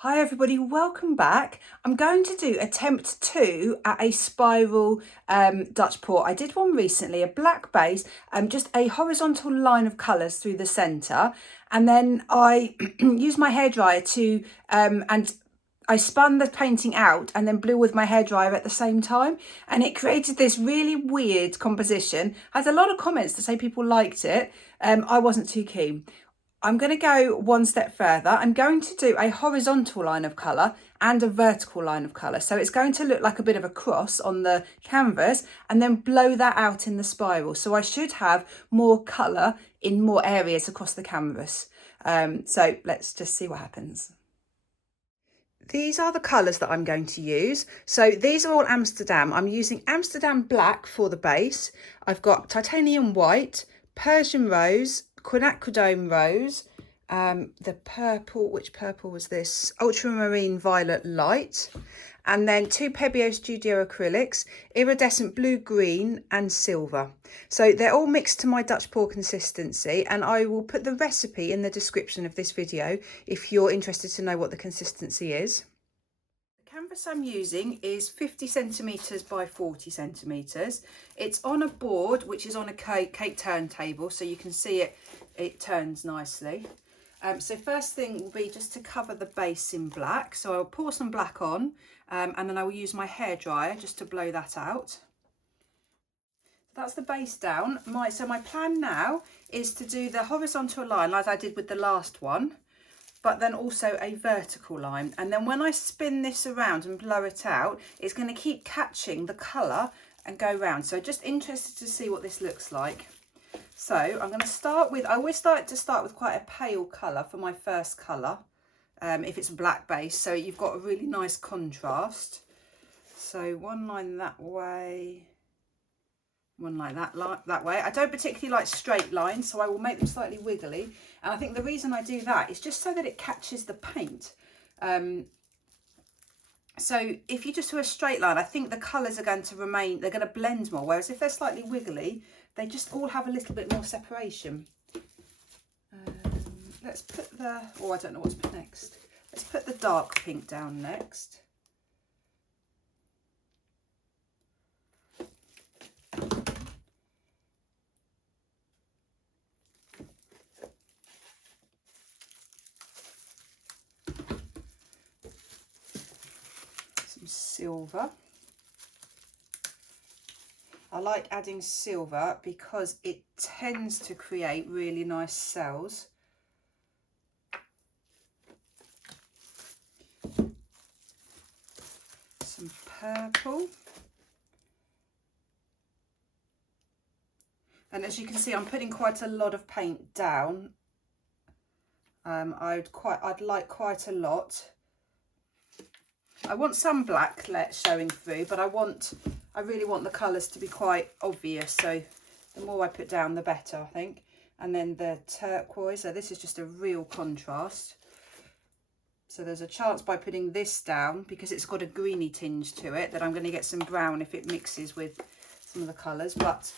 Hi everybody, welcome back. I'm going to do attempt 2 at a spiral Dutch pour. I did one recently, a black base, just a horizontal line of colours through the centre, and then I used my hairdryer to, and I spun the painting out and then blew with my hairdryer at the same time, and it created this really weird composition. I had a lot of comments to say people liked it. I wasn't too keen. I'm going to go one step further. I'm going to do a horizontal line of colour and a vertical line of colour. So it's going to look like a bit of a cross on the canvas and then blow that out in the spiral. So I should have more colour in more areas across the canvas. So let's just see what happens. These are the colours that I'm going to use. So these are all Amsterdam. I'm using Amsterdam black for the base. I've got titanium white, Persian rose, quinacridone rose, the purple, which purple was this? Ultramarine violet light, and then 2 Pebeo Studio acrylics, iridescent blue, green and silver. So they're all mixed to my Dutch pour consistency, and I will put the recipe in the description of this video if you're interested to know what the consistency is. The canvas I'm using is 50 centimetres by 40 centimetres. It's on a board which is on a cake turntable, so you can see it turns nicely. So first thing will be just to cover the base in black. So I'll pour some black on, and then I will use my hairdryer just to blow that out. That's the base down. So my plan now is to do the horizontal line like I did with the last one, but then also a vertical line. And then when I spin this around and blow it out, it's going to keep catching the colour and go round. So just interested to see what this looks like. So I'm going to start with, I always like to start with quite a pale colour for my first colour, if it's a black base, so you've got a really nice contrast. So one line that way, one line that way. I don't particularly like straight lines, so I will make them slightly wiggly. And I think the reason I do that is just so that it catches the paint. So if you just do a straight line, I think the colours are going to remain, they're going to blend more. Whereas if they're slightly wiggly, they just all have a little bit more separation. Let's put the, oh, I don't know what to put next. Let's put the dark pink down next. Some silver. I like adding silver because it tends to create really nice cells. Some purple. And as you can see, I'm putting quite a lot of paint down. I'd like quite a lot. I want some black showing through, but I really want the colours to be quite obvious, so the more I put down the better, I think. And then the turquoise, so this is just a real contrast. So there's a chance by putting this down, because it's got a greeny tinge to it, that I'm going to get some brown if it mixes with some of the colours, but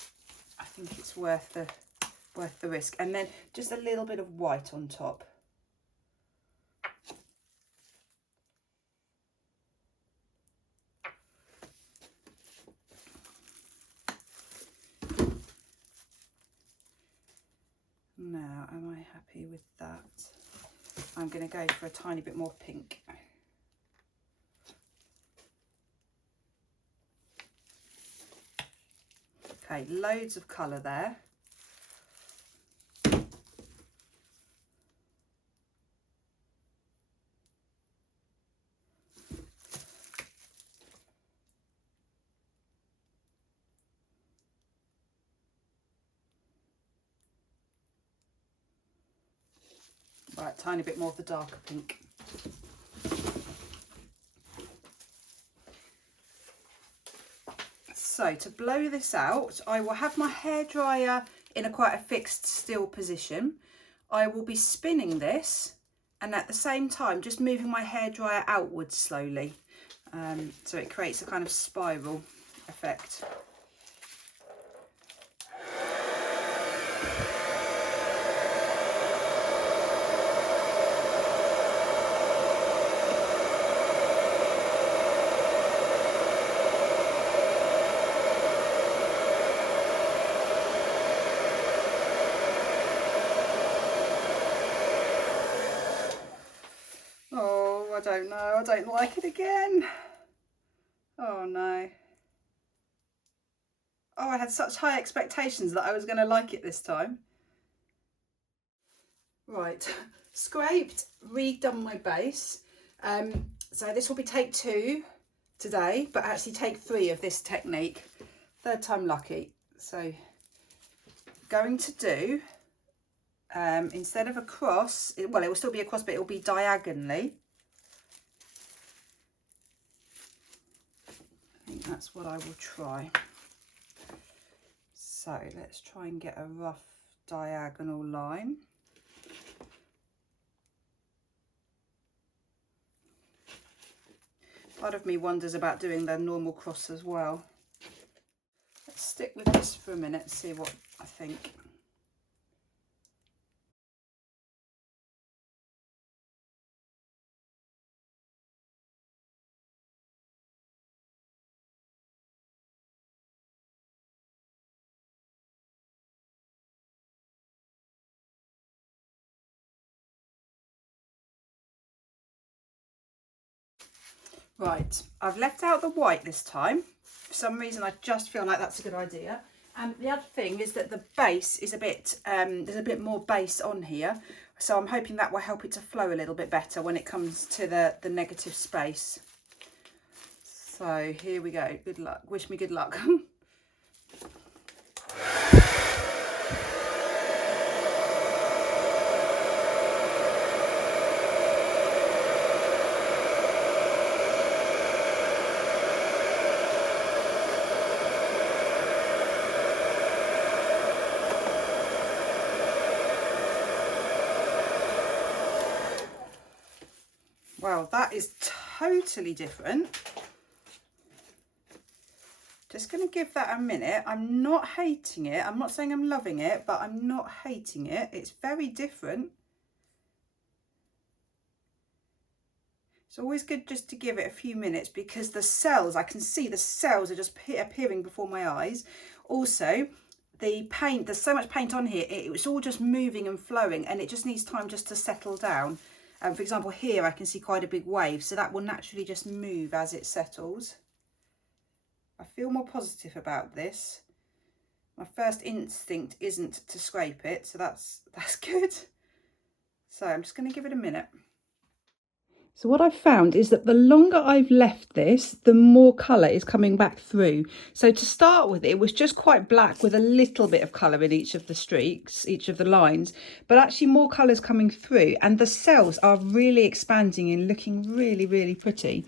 I think it's worth the risk. And then just a little bit of white on top. Now, am I happy with that? I'm going to go for a tiny bit more pink. Okay, loads of colour there. Right, tiny bit more of the darker pink. So to blow this out, I will have my hairdryer in quite a fixed still position. I will be spinning this, and at the same time just moving my hairdryer outwards slowly, so it creates a kind of spiral effect. I don't know. I don't like it again. Oh no. Oh, I had such high expectations that I was going to like it this time. Right, scraped, redone my base. So this will be take 2 today, but actually take 3 of this technique. 3rd time lucky. So going to do, instead of a cross, well, it will still be a cross, but it will be diagonally. I think that's what I will try. So let's try and get a rough diagonal line. Part of me wonders about doing the normal cross as well. Let's stick with this for a minute and see what I think. Right, I've left out the white this time. For some reason, I just feel like that's a good idea. And the other thing is that the base is a bit, there's a bit more base on here. So I'm hoping that will help it to flow a little bit better when it comes to the negative space. So here we go. Good luck. Wish me good luck. Wow, that is totally different. Just going to give that a minute. I'm not hating it. I'm not saying I'm loving it, but I'm not hating it. It's very different. It's always good just to give it a few minutes because the cells, I can see the cells are just appearing before my eyes. Also, the paint, there's so much paint on here, it's all just moving and flowing and it just needs time just to settle down. For example, here I can see quite a big wave, so that will naturally just move as it settles. I feel more positive about this. My first instinct isn't to scrape it, so that's good. So I'm just going to give it a minute. So what I've found is that the longer I've left this, the more colour is coming back through. So to start with, it was just quite black with a little bit of colour in each of the streaks, each of the lines, but actually more colours coming through and the cells are really expanding and looking really, really pretty.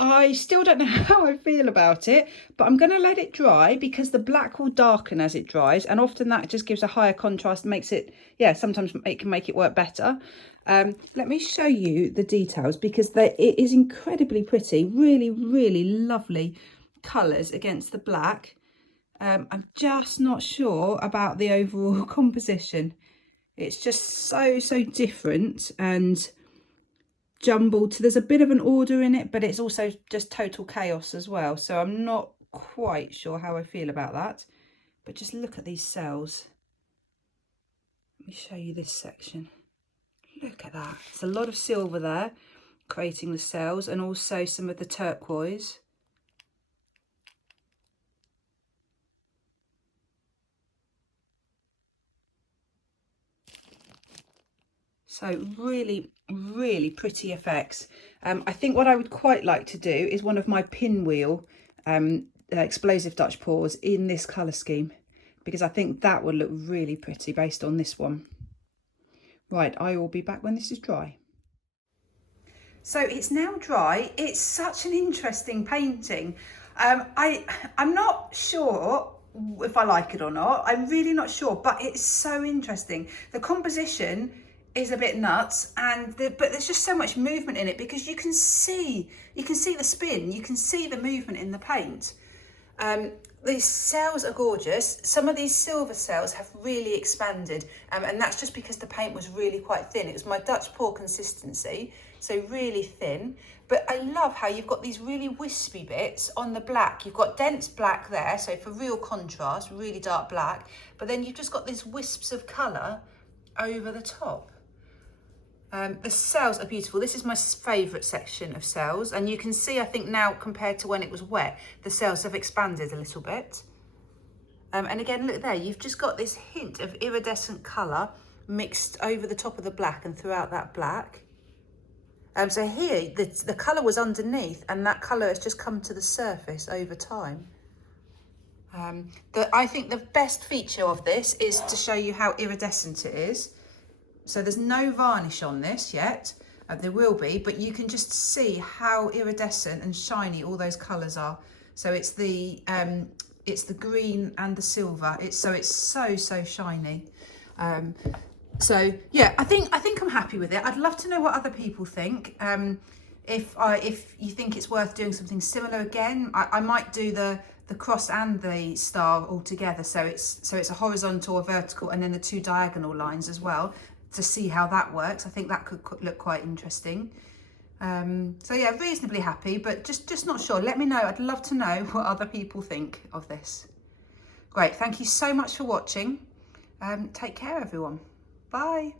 I still don't know how I feel about it, but I'm going to let it dry because the black will darken as it dries. And often that just gives a higher contrast and makes it, yeah, sometimes it can make it work better. Let me show you the details because it is incredibly pretty, really, really lovely colours against the black. I'm just not sure about the overall composition. It's just so different and jumbled. There's a bit of an order in it, but it's also just total chaos as well. So I'm not quite sure how I feel about that. But just look at these cells. Let me show you this section. Look at that. It's a lot of silver there, creating the cells, and also some of the turquoise. So really, really pretty effects. I think what I would quite like to do is one of my pinwheel explosive Dutch pours in this colour scheme, because I think that would look really pretty based on this one. Right, I will be back when this is dry. So it's now dry. It's such an interesting painting. I'm not sure if I like it or not. I'm really not sure, but it's so interesting. The composition is a bit nuts, but there's just so much movement in it because you can see the spin, you can see the movement in the paint. These cells are gorgeous. Some of these silver cells have really expanded, and that's just because the paint was really quite thin. It was my Dutch pour consistency, so really thin. But I love how you've got these really wispy bits on the black. You've got dense black there, so for real contrast, really dark black. But then you've just got these wisps of colour over the top. The cells are beautiful. This is my favourite section of cells, and you can see, I think now compared to when it was wet, the cells have expanded a little bit. And again, look there, you've just got this hint of iridescent colour mixed over the top of the black and throughout that black. So here, the colour was underneath, and that colour has just come to the surface over time. I think the best feature of this is to show you how iridescent it is. So there's no varnish on this yet. There will be, but you can just see how iridescent and shiny all those colours are. So it's the green and the silver. It's so shiny. So yeah, I think I'm happy with it. I'd love to know what other people think. If you think it's worth doing something similar again, I might do the cross and the star all together. So it's a horizontal, a vertical, and then the 2 diagonal lines as well, to see how that works. I think that could look quite interesting. So yeah, reasonably happy, but just not sure. Let me know. I'd love to know what other people think of this. Great, thank you so much for watching. Take care, everyone. Bye.